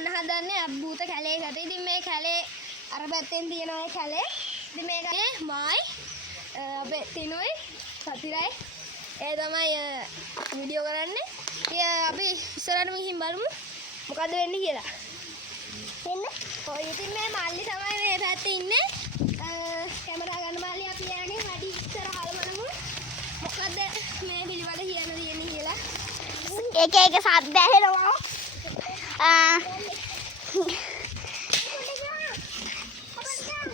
යන්න හදන්නේ අබ්බූත කැලේකට. ඉතින් මේ කැලේ අර පැත්තෙන් තියෙනවා කැලේ. ඉතින් මේකේ මායි අපේ තිනුයි සතිරයි ඒ තමයි වීඩියෝ කරන්නේ. ඉතින් අපි ඉස්සරහට ගිහින් බලමු මොකද වෙන්නේ කියලා. එන්න. ඔය ඉතින් මේ මල්ලි තමයි මේ පැත්තේ ඉන්නේ. කැමරා ගන්න මල්ලි අපි යන්නේ වැඩි ඉස්සරහට බලමු. මොකද මේ පිළිවෙල කියන්න තියෙන්නේ කියලා. එක සද්ද ඇහෙනවා.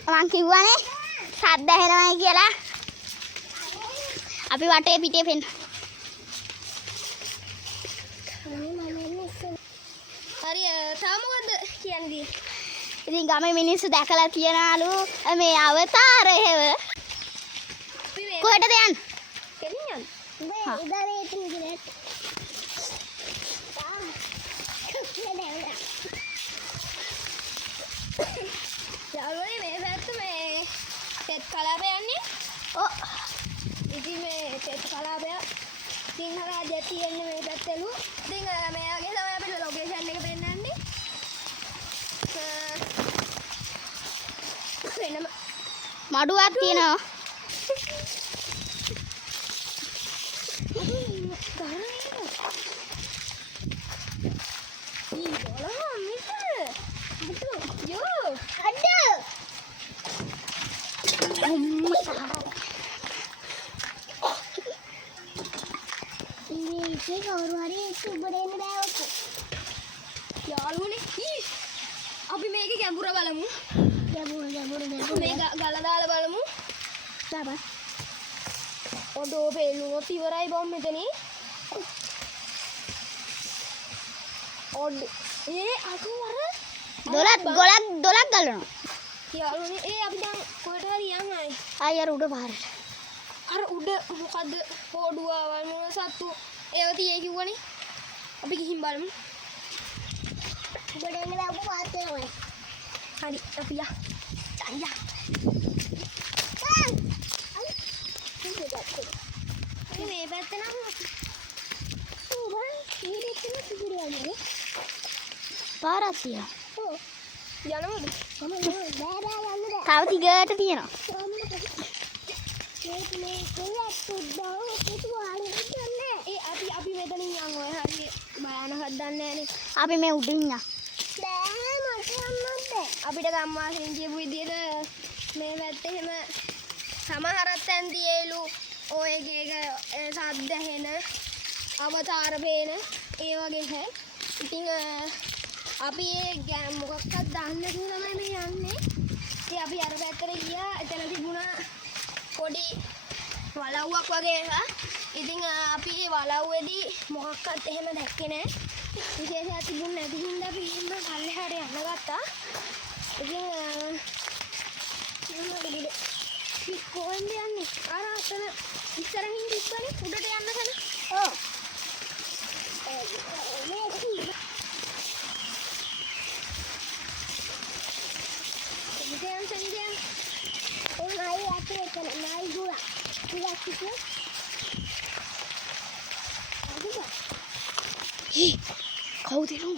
මං කිව්වනේ සද්ද ඇහෙනවයි කියලා. අපි වටේ පිටේ පෙන්න. හරි තාම මොකද කියන්නේ? ඉතින් ගමේ මිනිස්සු දැකලා තියනලු මේ අවතාරය හැව. කොහෙටද යන්නේ? කෙලින් යන්න. හා. උදාවේ ඉතින් ඉන්නේ. යාළුවනේ මේ පැත්ත මේ තෙත් කලාපය යන්නේ. ඔව්. ඉතින් මේ තෙත් කලාපය සිංහ රාජ්‍යය තියෙන්නේ මේ පැත්තලු. ඉතින් මේ වගේ තමයි අපිට ලොකේෂන් එක පෙන්නන්නේ. වෙනම මඩුවක් තියෙනවා. යාළුවනේ අපි මේකේ ගැඹුර බලමු. ගැඹුර මේ ගල දාලා බලමු. දාපන්. ඔඩෝ බෙලුනොත් ඉවරයි බම් මෙතනින්. ඔඩ අකෝ අර දොලක් ගලනවා. යාළුවනේ අපි දැන් කොහෙට හරි යන්නේ. ආයි අර උඩ පාරට. අර උඩ මොකද්ද හොඩුවාවල් මොන සත්තු ඒව තියේ කිව්වනේ. අපි ගිහින් බලමු. ගොඩ එන්න බෑ උඩ පාත් වෙනවා. හරි අපි යා. මේ පැත්තේ නම් පාරක් තියෙනවා. යනවද? තව දිගට තියෙනවා. අපි මෙතනින් යන් ඔය හරිය බයනකක් දන්නේ නැහනේ. අපි මේ උඩින් යන්න. අපිට ගම්වාසීන් කියපු විදිහට මේ පැත්තේ එහෙම සමහරක් තැන් තියේලු ඔය එක සද්ද ඇහෙන අවතාර පේන ඒ වගේ හැ. ඉතින් අපි ඒ මොකක්වත් දාන්න නැතුව තමයි මේ යන්නේ. ඉතින් අපි අර පැත්තට ගියා. එතන තිබුණා පොඩි වලව්වක් වගේ එකක්. ඉතින් අපි ඒ වලව්වේදී මොකක්වත් එහෙම දැක්කේ නැහැ. විශේෂයක් තිබුණ නැති හින්දා අපි එහෙම පල්ලෙහාට යන්න ගත්තා. ඉතින් කොහෙන්ද යන්නේ? අර අතන ඉස්සරහින් තිබ්බනේ උඩට යන්න තැන. ඔව්. ඉතින් ඔන්නයි අපේ එතන නයි ගුණා. ටිකක් කිව්වා. කවුද එනු?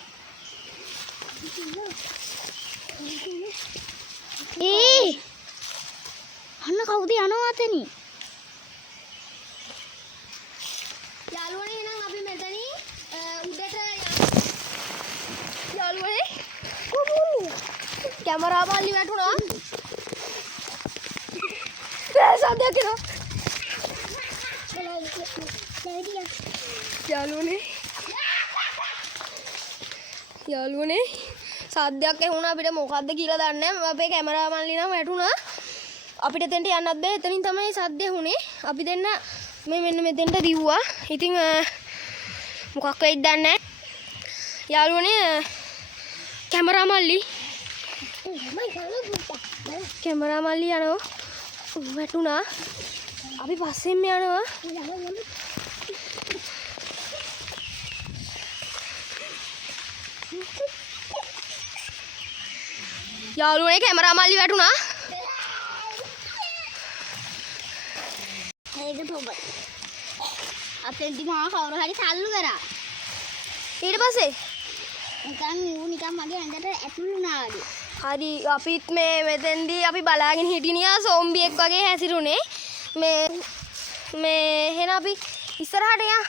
අන්න කවුද යනවා අතනින්? යාළුවනේ එහෙනම් අපි මෙතනින් උඩට යාළුවනේ කැමරා බල්ලි වැටුණා. සද්දයක් එනවා. යාළුවනේ සද්දයක් ඇහුණා. අපිට මොකද්ද කියලා දන්නේ නැහැ. අපේ කැමරා මල්ලි නම් වැටුණා. අපිට එතෙන්ට යන්නත් බෑ. එතනින් තමයි සද්ද ඇහුනේ. අපි දෙන්න මේ මෙන්න මෙතෙන්ට දිව්වා. ඉතින් මොකක් වෙයිද දන්නේ නැහැ. යාළුවනේ කැමරා මල්ලි යනවා. වැටුණා. අපි පස්සෙන්ම යනවා. යාළුවනේ කැමරා මල්ලි වැටුණා. ඒක තොබ. අපෙන් දිමා කවුරු හරි සල්ලු කරා. ඊට පස්සේ නිකන් නිකන් මගේ ඇඟට ඇතුළු වුණා වගේ. හරි අපිත් මේ මෙතෙන්දී අපි බලාගෙන හිටිනියා සෝම්බියෙක් වගේ හැසිරුනේ. මේ එහෙනම් අපි ඉස්සරහට යන්න.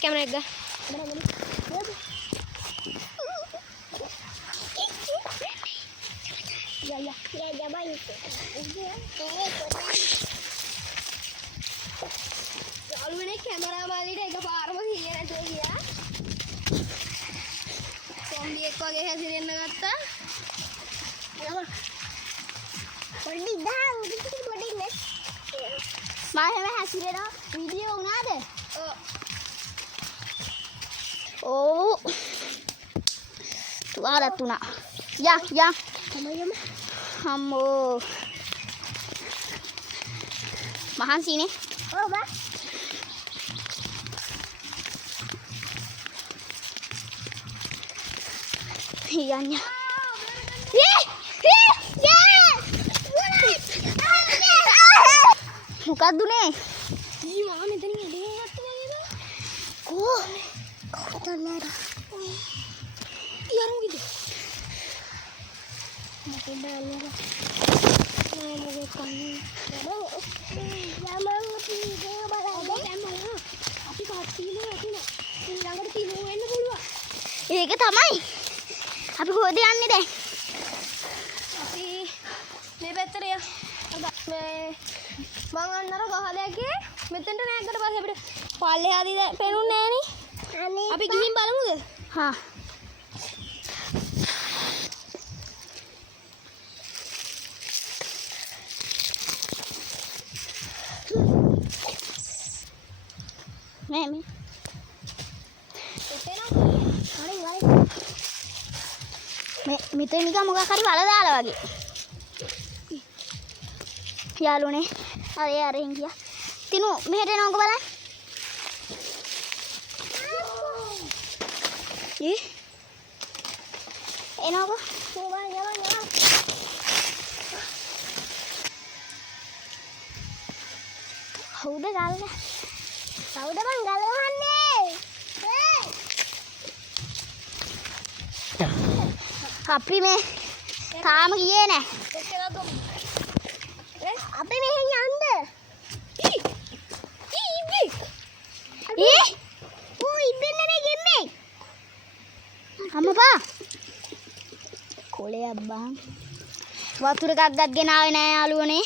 කැමරා එක ගන්න. යාළුවනේ කැමරා මාලිට එකපාරම ගියේ නැතුව ගියා. සෝම්බියෙක් වගේ හැසිරෙන්න ගත්තා. පොඩි දාන්න පොඩි නේ. මම හැම හැසිරෙනවා වීඩියෝ වුණාද? ඔව්. තුවාලත් උනා. යා. අම්මෝ. මහන්සිනේ. ඔව් බා. යන්න. මොකක්ද උනේ? ඊ මම මෙතනින් එළියට ගත්තා වගේද? කෝ? කොතනද? යරුගිද? මට බැලුවා. නෑ කන්නේ. යමං කීේ බලන්න. අපි කට්ටියනේ යතින. ඊළඟට කිනෝ වෙන්න පුළුවන්. ඒක තමයි. අපි කොහෙද යන්නේ දැන්? අපි මේ පැත්තට යන්න. මේ මං අන්නර ගහ දැක්කේ මෙතෙන්ට නැග්ගට පස්සේ අපිට පල්ලෙහාදී පේනුන්නේ නෑනේ. අපි ගිහින් බලමුද? හා. මේ මෙතන නිකන් මොකක් හරි වල දාලා වගේ. යාළුවනේ අරෙන් ගියා. තිනු මෙහෙට එනවක බලන්න. එනවක. යවන්න. හවුද ගාලා? කවුද මං ගලවන්නේ? අපි මේ තාම ගියේ නෑ. අපි මෙහෙන් යන්න. ඉබ්බෙන්නේ නේ ගෙම්මේ. අම්මපා. කොලයක් බං. වතුර එකක් ගත් ගෙනාවේ නෑ යාළුවනේ.